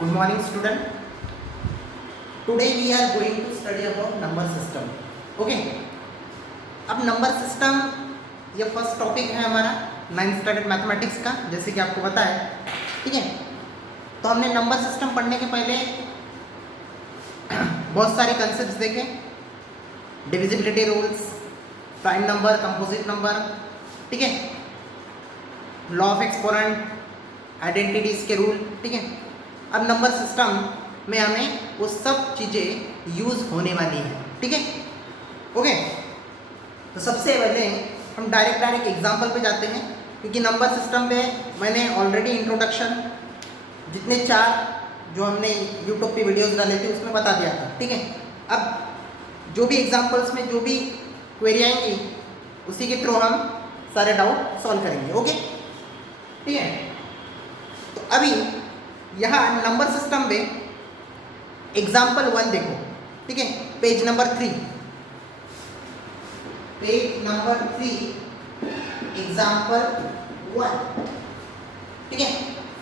Good morning, student. Today we are going to study about number system. Okay. अब number system ये first topic है हमारा 9th standard mathematics का, जैसे कि आपको पता है. ठीक है. तो हमने नंबर सिस्टम पढ़ने के पहले बहुत सारे कंसेप्ट्स देखे. Divisibility rules, prime number, composite number. ठीक है. लॉ ऑफ एक्सपोनेंट, आइडेंटिटीज के रूल. ठीक है. अब नंबर सिस्टम में हमें वो सब चीज़ें यूज़ होने वाली हैं. ठीक है. ओके. तो सबसे पहले हम डायरेक्ट एग्जांपल पे जाते हैं, क्योंकि नंबर सिस्टम पे मैंने ऑलरेडी इंट्रोडक्शन जितने 4 जो हमने यूट्यूब पे वीडियोस डाले थे उसमें बता दिया था. ठीक है. अब जो भी एग्जांपल्स में जो भी क्वेरी आएंगी उसी के थ्रू हम सारे डाउट सॉल्व करेंगे. ओके. ठीक है. तो अभी यहाँ नंबर सिस्टम में एग्जाम्पल 1 देखो. ठीक है. Page number 3, page number 3, example 1. ठीक है.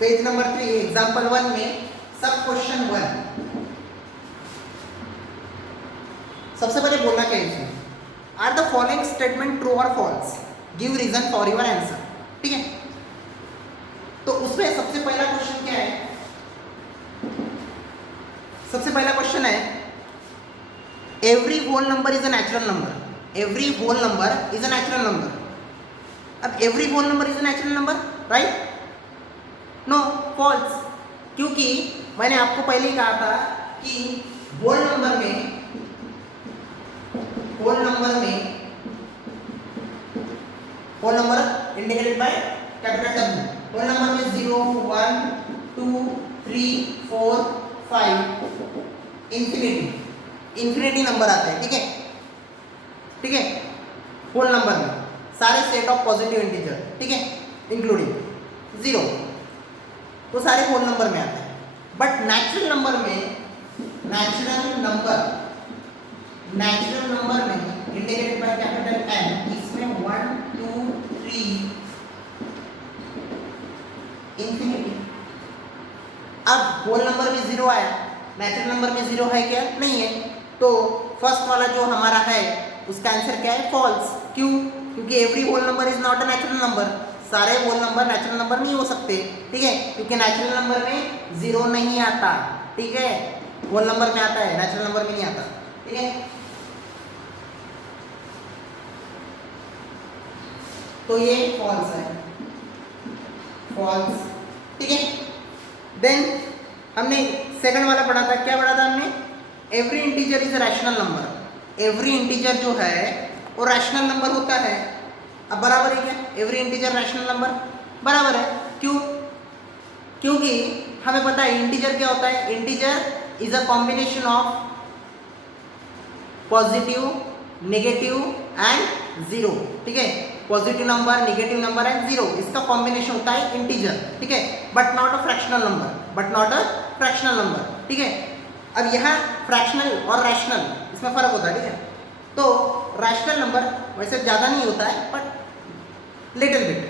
पेज नंबर 3 एग्जाम्पल 1 में सब क्वेश्चन 1. सबसे पहले बोलना क्या है इसमें, are the following statement true or false, give reason for your answer. ठीक है. तो उसमें सबसे पहला क्वेश्चन क्या है, सबसे पहला क्वेश्चन है every whole number is a natural number. Every whole number is a natural number. अब every whole number is a natural number, right? No, false. क्योंकि मैंने आपको पहले ही कहा था कि होल नंबर में indicated by capital W. Whole number में 0, 1, 2, 3, 4, 5 इंफिनिटी नंबर आते हैं. ठीक है. ठीक है. होल नंबर में सारे सेट ऑफ पॉजिटिव इंटीजर, ठीक है, इंक्लूडिंग 0, तो सारे होल नंबर में आते हैं. बट नेचुरल नंबर में इंडिकेटेड बाय कैपिटल N, इसमें 1, 2, 3 इंफिनिटी. अब होल नंबर में 0 आया, नेचुरल नंबर में 0 है क्या? नहीं है. तो फर्स्ट वाला जो हमारा है उसका आंसर क्या है? फॉल्स. क्यों? क्योंकि every whole number is not a natural number. सारे होल नंबर नेचुरल नंबर नहीं हो सकते. ठीक है. क्योंकि नेचुरल नंबर में 0 नहीं आता. ठीक है. होल नंबर में आता है, नेचुरल नंबर में नहीं आता. ठीक है. तो ये फॉल्स है, फॉल्स. ठीक है. देन हमने सेकंड वाला पढ़ा था. क्या पढ़ा था हमने? Every integer is a rational number. Every integer जो है वो रैशनल नंबर होता है. अब बराबर है क्या? एवरी इंटीजर रैशनल नंबर बराबर है. क्यों? क्योंकि हमें पता है इंटीजर क्या होता है. Integer is a combination of positive, negative and 0. ठीक है. Positive number, negative number and 0, इसका कॉम्बिनेशन होता है इंटीजर. ठीक है. But not a fractional number. ठीक है. अब यहाँ फ्रैक्शनल और रैशनल इसमें फर्क होता है. ठीक है. तो रैशनल नंबर वैसे ज़्यादा नहीं होता है, बट लिटिल बिट.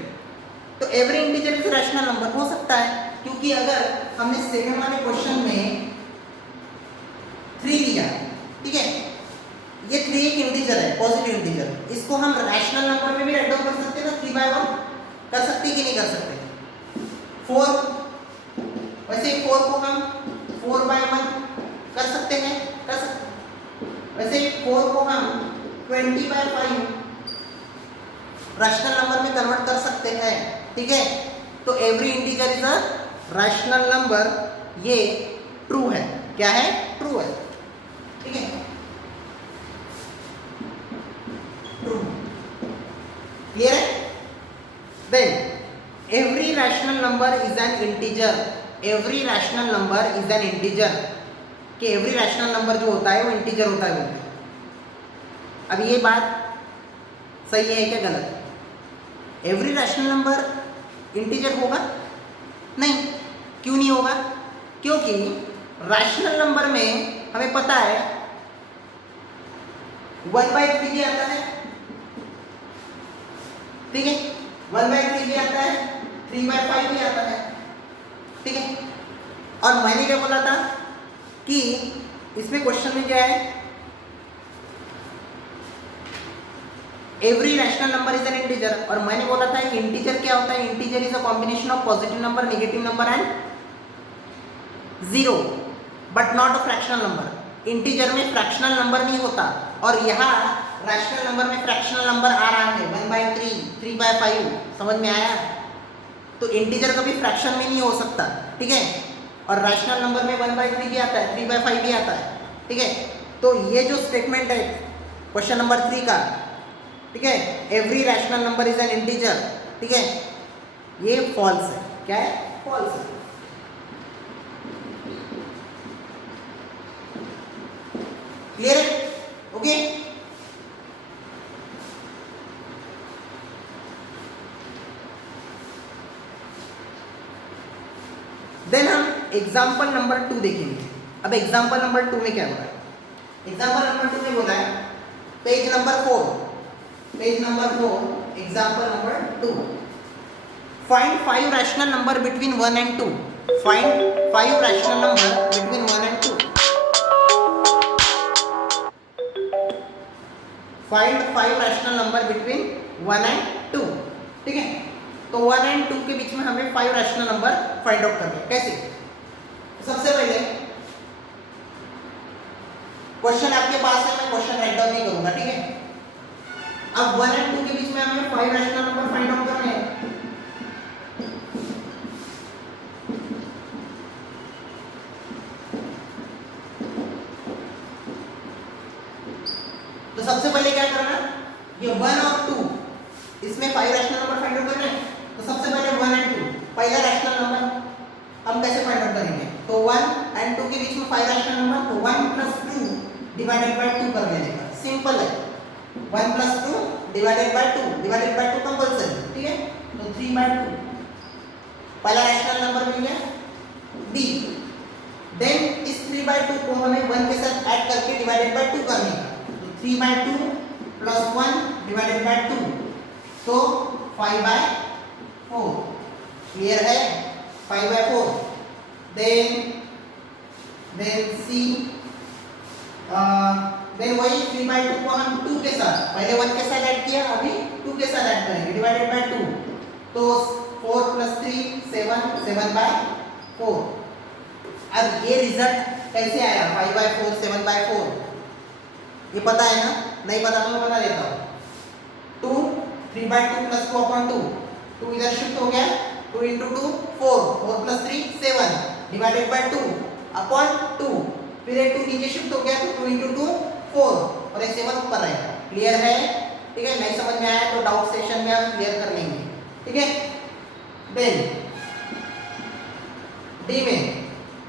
तो every integer is rational number हो सकता है, क्योंकि अगर हमने सेकंड वाले क्वेश्चन में 3 लिया, ठीक है, ये 3 एक इंटीजर है, पॉजिटिव इंटीजर. इसको हम रैशनल नंबर में भी राइट डाउन कर सकते हैं ना, 3/1 कर सकते कि नहीं कर सकते. 4, वैसे 4 को हम 4/1 कर सकते हैं, कर सकते. वैसे 4 को हम 20/5 रैशनल नंबर में कन्वर्ट कर सकते हैं. ठीक है. तो every integer is a rational number. ये ट्रू है. क्या है? ट्रू है. ठीक है. ट्रू. क्लियर है? Then every rational number is an integer. Every rational number is an integer. कि एवरी रैशनल नंबर जो होता है वो इंटीजर होता है बोलते हैं. अब ये बात सही है क्या गलत? एवरी रैशनल नंबर इंटीजर होगा? नहीं. क्यों नहीं होगा? क्योंकि रैशनल नंबर में हमें पता है 1/3 भी आता है. ठीक है. 1/3 भी आता है, 3/5 भी आता है. ठीक है. और मैंने क्या बोला था कि इसमें क्वेश्चन में क्या है, every rational number is an integer, और मैंने बोला था इंटीजर क्या होता है, integer is a combination of positive number, negative number and zero, but not a fractional number. Integer में फ्रैक्शनल नंबर नहीं होता, और यहाँ रैशनल नंबर में फ्रैक्शनल नंबर आ रहा है 1/3, 3/5, समझ में आया? तो इंटीजर कभी फ्रैक्शन में नहीं हो सकता, ठीक है, और रैशनल नंबर में 1/3 भी आता है, 3/5 भी आता है, ठीक है। तो ये जो स्टेटमेंट है क्वेश्चन नंबर 3 का, ठीक है, every rational number is an integer, ठीक है, ये फॉल्स है। क्या है? फॉल्स है। क्लियर है? ओके। देन हम एग्जाम्पल नंबर 2 देखेंगे। अब एग्जाम्पल नंबर 2 में क्या बोला है? एग्जाम्पल नंबर 2 में बोला है page number 4, example number 2, find 5 rational number between 1 and 2, find 5 rational number between 1 and 2, find 5 rational number between 1 and 2, ठीक है। तो 1 and 2 के बीच में हमें 5 रैशनल नंबर फाइंड आउट करने हैं। कैसे? सबसे पहले क्वेश्चन आपके पास है, मैं क्वेश्चन राइट डाउन नहीं करूंगा, ठीक है। अब 1 and 2 के बीच में हमें 5 रैशनल नंबर फाइंड आउट करने हैं। तो सबसे पहले क्या करना, ये 1 और 2 इसमें 5 रैशनल नंबर फाइंड आउट करना है। तो सबसे पहले 1 and 2 पहला रैशनल नंबर हम कैसे फाइंड आउट करेंगे? तो 1 and 2 के बीच में 5 रैशनल नंबर, तो 1 + 2 डिवाइडेड बाय 2 कर देने का, सिंपल है। 1 + 2 डिवाइडेड बाय 2 कंपल्सरी, ठीक है। तो 3/2 पहला रैशनल नंबर मिल गया। b, देन इस 3/2 को हमें 1 के साथ ऐड करके डिवाइडेड बाय 2 करने का, तो 3/2 + 1 डिवाइडेड बाय 2, तो 5/4। क्लियर है? 5/4। देन c, देन वही 3/2 को हम 2 के साथ, पहले 1 के साथ ऐड किया, अभी 2 के साथ ऐड करेंगे, डिवाइडेड बाय 2, तो 4 + 3 7, 7/4। अब ये रिजल्ट कैसे आया 5/4, 7/4? ये पता है ना? नहीं पता तो मैं बता देता हूँ। 2, 3/2 + 2/2, 2 इधर शिफ्ट हो गया, 2 × 2 4, 4 + 3 7 डिवाइडेड बाय 2/2, फिर ये 2 नीचे शिफ्ट हो गया, तो 2 × 2 4, और ये 7 ऊपर रहेगा। क्लियर है? ठीक है। नहीं समझ में आया तो डाउट सेशन में हम क्लियर कर लेंगे, ठीक है। देन डी में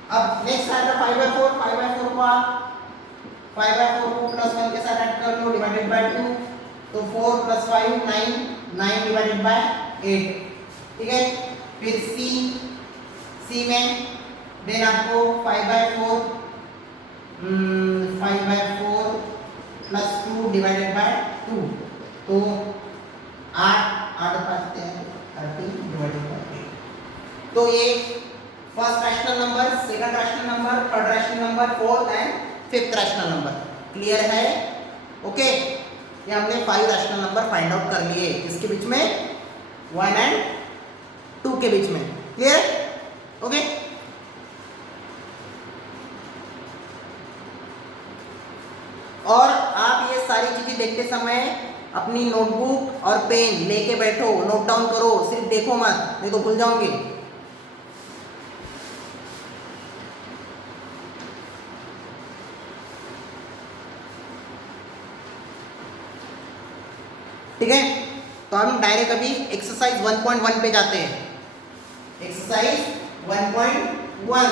अब नेक्स्ट आएगा 5/4, 5/4 को आप 5/4 को +1 के साथ ऐड कर लो, डिवाइडेड बाय 2, तो 4 + 5 9, 9 डिवाइडेड बाय 8, ठीक है। फिर सी में देन आपको 5/4 + 2 डिवाइडेड बाय 2, तो 8 5 30 डिवाइडेड बाय 8। तो ये first rational number, second rational number, third rational number, fourth and fifth rational number. Clear है? ओके। ये हमने 5 रैशनल नंबर फाइंड आउट कर लिए, किसके बीच में? 1 and 2 के बीच में। क्लियर? ओके। और आप ये सारी चीजें देखते समय अपनी नोटबुक और पेन लेके बैठो, नोट डाउन करो, सिर्फ देखो मत, नहीं तो भूल जाओगे। ठीक है। तो हम डायरेक्ट अभी एक्सरसाइज 1.1 पे जाते हैं। एक्सरसाइज 1.1।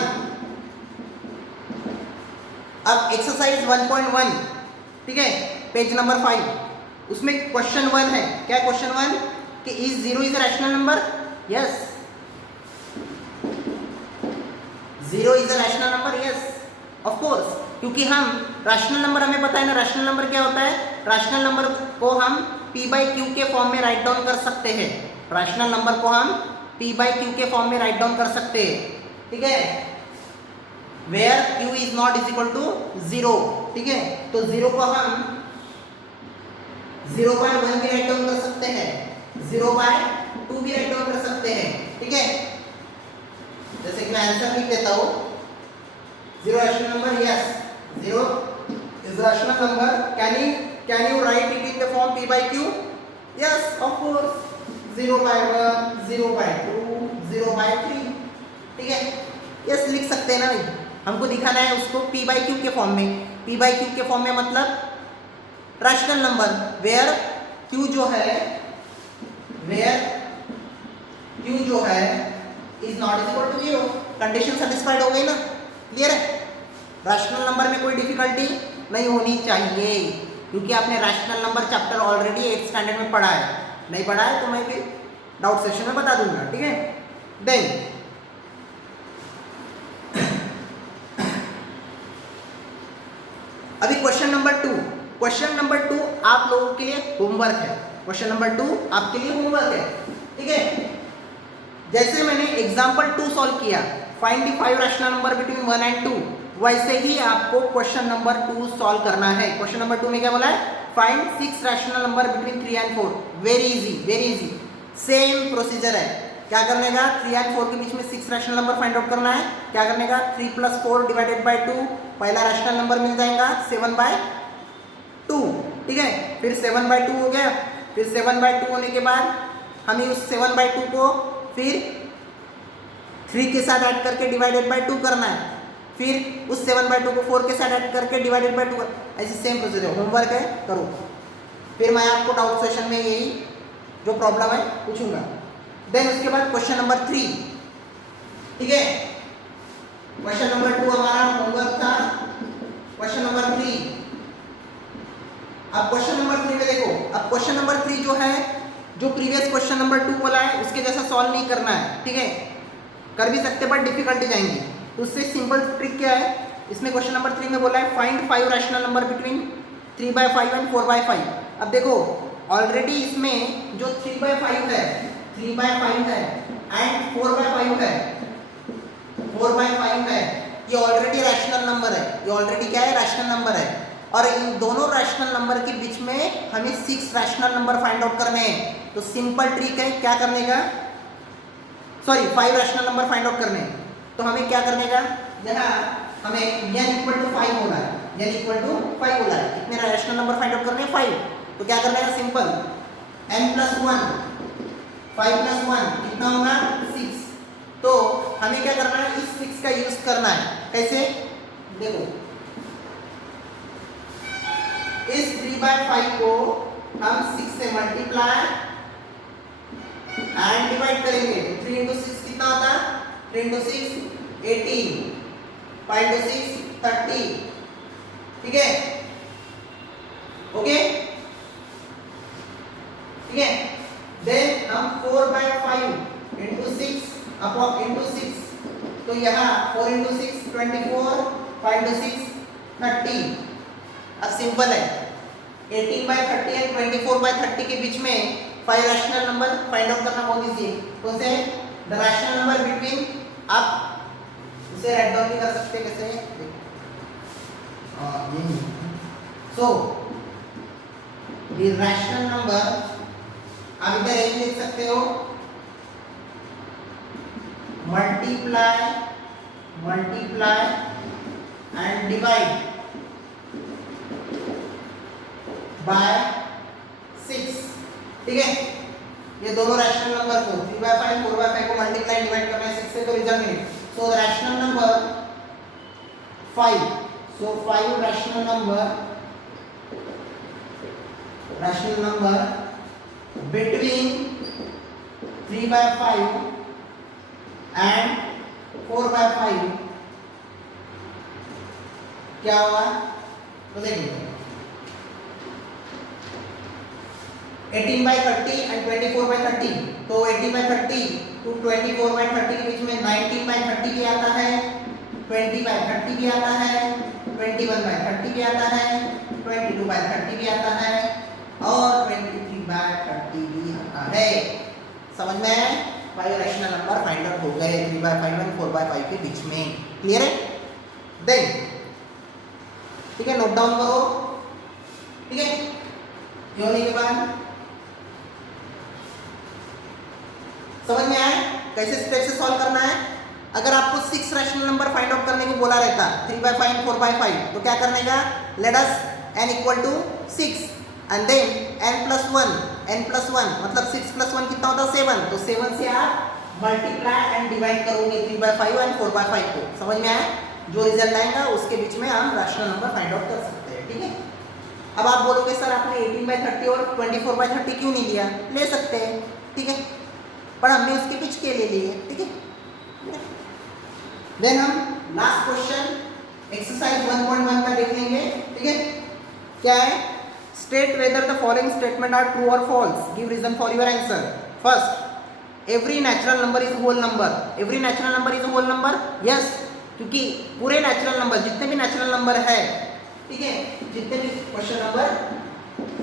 अब एक्सरसाइज 1.1, ठीक है, पेज नंबर 5, उसमें क्वेश्चन 1 है। क्या क्वेश्चन 1? कि is 0 is a rational number? Yes, 0 is a rational number, yes of course, क्योंकि हम रैशनल नंबर, हमें पता है ना रैशनल नंबर क्या होता है। रैशनल नंबर को हम p/q के फॉर्म में राइट डाउन कर सकते हैं। रैशनल नंबर को हम p/q के फॉर्म में राइट डाउन कर सकते हैं, ठीक है। Where q is not is equal to 0, ठीक है। तो 0 को हम 0/1 भी राइट डाउन कर सकते हैं, 0/2 भी राइट डाउन कर सकते हैं, ठीक है। जैसे कि मैं आंसर लिख देता हूँ, 0 rational number, yes 0 is rational number, can you write it in the form p by q? Yes, of course, 0/1, 0/2, 0/3, ठीक है। यस लिख सकते हैं ना भाई, हमको दिखाना है उसको p by q के फॉर्म में। p by q के फॉर्म में मतलब रैशनल नंबर वेयर q जो है is not equal to 0, condition satisfied हो गई ना, क्लियर है। रैशनल नंबर में कोई डिफिकल्टी नहीं होनी चाहिए, क्योंकि आपने rational number chapter already 8th standard में पढ़ा है। नहीं पढ़ा है तो मैं फिर डाउट सेशन में बता दूंगा, ठीक है। देन अभी क्वेश्चन नंबर 2 आप लोगों के लिए होमवर्क है। क्वेश्चन नंबर 2 आपके लिए होमवर्क है, ठीक है। जैसे मैंने एग्जांपल 2 सॉल्व किया, find the 5 rational number between 1 and 2, वैसे ही आपको क्वेश्चन नंबर 2 सॉल्व करना है। क्वेश्चन नंबर 2 में क्या बोला है, find 6 rational number between 3 and 4। Very easy, same procedure है। क्या करने का, 3 and 4 के बीच में 6 रैशनल नंबर फाइंड आउट करना है। क्या करने का, 3 + 4 डिवाइडेड बाय 2, पहला रैशनल नंबर मिल जाएगा 7/2, ठीक है। फिर 7/2 हो गया, फिर 7/2 होने के बाद हमें उस 7/2 को फिर 3 के साथ ऐड करके डिवाइडेड बाय 2 करना है, फिर उस 7/2 को 4 के साथ ऐड करके डिवाइडेड बाय 2, ऐसे सेम प्रोसीजर। होमवर्क है, करो। फिर मैं आपको डाउट सेशन में यही जो प्रॉब्लम है पूछूंगा। देन उसके बाद क्वेश्चन नंबर 3, ठीक है। क्वेश्चन नंबर 2 हमारा होमवर्क था। क्वेश्चन नंबर 3, अब क्वेश्चन नंबर 3 में देखो, अब क्वेश्चन नंबर 3 जो है, जो प्रीवियस क्वेश्चन नंबर 2 बोला है उसके जैसा सॉल्व नहीं करना है, ठीक है। कर भी सकते बट डिफिकल्टी जाएंगी। तो उससे सिंपल ट्रिक क्या है, इसमें क्वेश्चन नंबर 3 में बोला है find 5 rational number between 3/5 and 4/5। अब देखो ऑलरेडी इसमें जो 3/5 है एंड 4/5 है, ये ऑलरेडी रैशनल नंबर है, ये ऑलरेडी क्या है, रैशनल नंबर है। और इन दोनों रैशनल नंबर के बीच में हमें 6 रैशनल नंबर फाइंड आउट करने हैं। तो सिंपल ट्रिक है क्या करने का, sorry 5 rational number find out करने हैं। तो हमें क्या करने का, यहाँ हमें n = 5 बोला है, कितने रैशनल नंबर फाइंड आउट करने हैं, 5। तो क्या करने का, सिंपल n + 1, 5 + 1 कितना होगा, 6। तो हमें क्या करना है, इस 6 का यूज करना है। कैसे, देखो इस 3/5 को हम 6 से मल्टीप्लाई एंड डिवाइड करेंगे। 3 × 6 कितना होता है, 3 × 6 18, 5 × 6 30, ठीक है, ओके, ठीक है। देन हम 4/5 × 6 अपॉन × 6, तो यहाँ 4 × 6 24, 5 × 6 30। अब सिंपल है, 18/30 और 24/30 के बीच में 5 रैशनल नंबर फाइंड आउट करना बहुत इजी है। तो से द रैशनल नंबर बिटवीन, आप उसे राइट डाउन भी कर सकते हैं, कैसे, ये सो द रैशनल नंबर, आप इधर एक लिख सकते हो, मल्टीप्लाई एंड डिवाइड बाय 6, ठीक है। ये दोनों रैशनल नंबर को 3/5 4/5 को मल्टीप्लाई डिवाइड करना है 6 से, तो रिजल्ट मिले। So the rational number 5, so 5 rational number between 3/5 and 4/5 क्या होगा, तो देखिए 18/30 एंड 24/30, तो 18/30 टू 24/30 के बीच में 19/30 भी आता है, 20/30 भी आता है, 21/30 भी आता है, 22/30 भी आता है और 23/30 भी आता है। समझ में आया, 5 रैशनल नंबर फाइंड आउट हो गए 3/5 और 4/5 के बीच में, क्लियर है। देन ठीक है, नोट डाउन करो, ठीक है। ये होने के बाद समझ में आया कैसे स्टेप से सॉल्व करना है। अगर आपको 6 रैशनल नंबर फाइंड आउट करने को बोला रहता 3/5 4/5 तो क्या करने का, let us n equal to 6 and then n+1 मतलब 6 + 1 कितना होता है 7, तो 7 से आप मल्टीप्लाई एंड डिवाइड करोगे 3/5 एंड 4/5 को। समझ में आया, जो रिजल्ट आएगा उसके बीच में हम रैशनल नंबर फाइंड आउट कर सकते हैं, ठीक है। अब आप बोलोगे सर आपने 18/30 और 24/30 क्यों नहीं लिया, ले सकते हैं, ठीक है, पर हमने उसके बीच के ले लिए, ठीक है। देन हम लास्ट क्वेश्चन एक्सरसाइज 1.1 का देख लेंगे, ठीक है। क्या है, state whether the following statement are true or false, give reason for your answer. First, every natural number is whole number, every natural number is whole number, yes, क्योंकि पूरे natural number जितने भी नेचुरल नंबर है, ठीक है, जितने भी, question number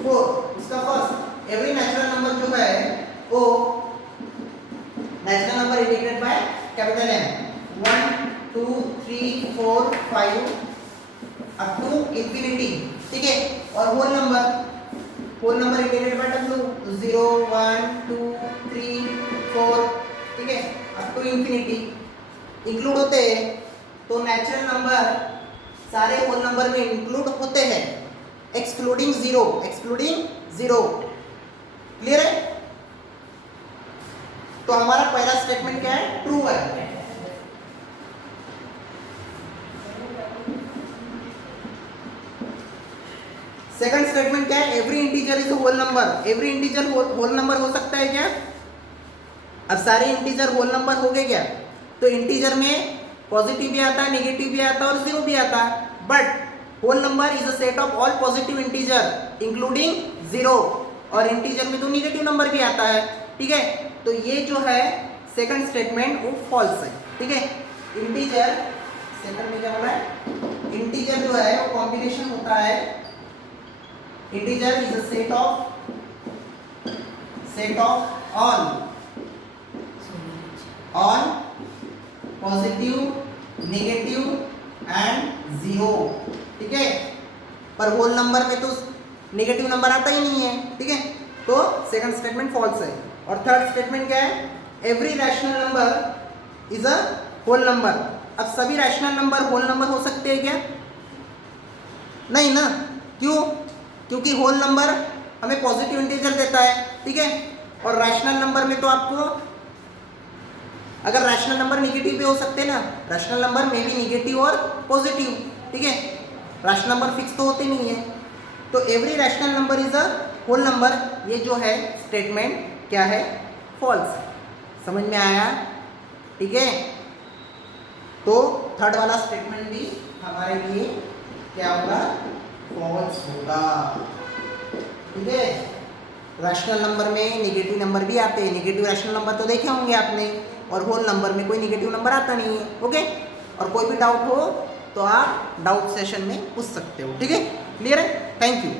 4 उसका फर्स्ट, एवरी नेचुरल नंबर जो है वो natural number indicated by capital N, 1 2 3 4 5 up to infinity, ठीक है। और whole number indicated by W, 0 1 2 3 4, ठीक है, अप टू इंफिनिटी इंक्लूड होते हैं। तो नेचुरल नंबर सारे होल नंबर में इंक्लूड होते हैं, एक्सक्लूडिंग जीरो, क्लियर है। तो हमारा पहला स्टेटमेंट क्या है, ट्रू है। सेकंड स्टेटमेंट क्या है, every integer is whole number, every integer whole number हो सकता है क्या, अब सारे इंटीजर होल नंबर हो गए क्या, तो इंटीजर में पॉजिटिव भी आता है, नेगेटिव भी आता है और जीरो भी आता है, but whole number is a set of all positive integer including zero, और इंटीजर में तो नेगेटिव नंबर भी आता है, ठीक है। तो ये जो है सेकंड स्टेटमेंट वो फॉल्स है, ठीक है। इंटीजर, सेकंड में क्या बोला है, इंटीजर जो है वो कॉम्बिनेशन होता है, integer is a set of all positive, negative and zero, ठीक है। पर होल नंबर में तो नेगेटिव नंबर आता ही नहीं है, ठीक है, तो सेकंड स्टेटमेंट फॉल्स है। और थर्ड स्टेटमेंट क्या है, every rational number is a whole number. अब सभी रैशनल नंबर होल नंबर हो सकते हैं क्या, नहीं ना, क्यों, क्योंकि होल नंबर हमें पॉजिटिव इंटीजर देता है, ठीक है, और रैशनल नंबर में तो आपको, अगर रैशनल नंबर नेगेटिव भी हो सकते हैं ना, रैशनल नंबर में भी नेगेटिव और पॉजिटिव, ठीक है, रैशनल नंबर फिक्स तो होते नहीं है। तो every rational number is a whole number, ये जो है स्टेटमेंट क्या है, फॉल्स। समझ में आया, ठीक है। तो थर्ड वाला स्टेटमेंट भी हमारे लिए क्या होगा, फॉल्स होगा, ठीक है। रैशनल नंबर में नेगेटिव नंबर भी आते हैं, नेगेटिव रैशनल नंबर तो देखे होंगे आपने, और होल नंबर में कोई नेगेटिव नंबर आता नहीं है, ओके। और कोई भी डाउट हो तो आप डाउट सेशन में पूछ सकते हो, ठीक है, क्लियर है, थैंक यू।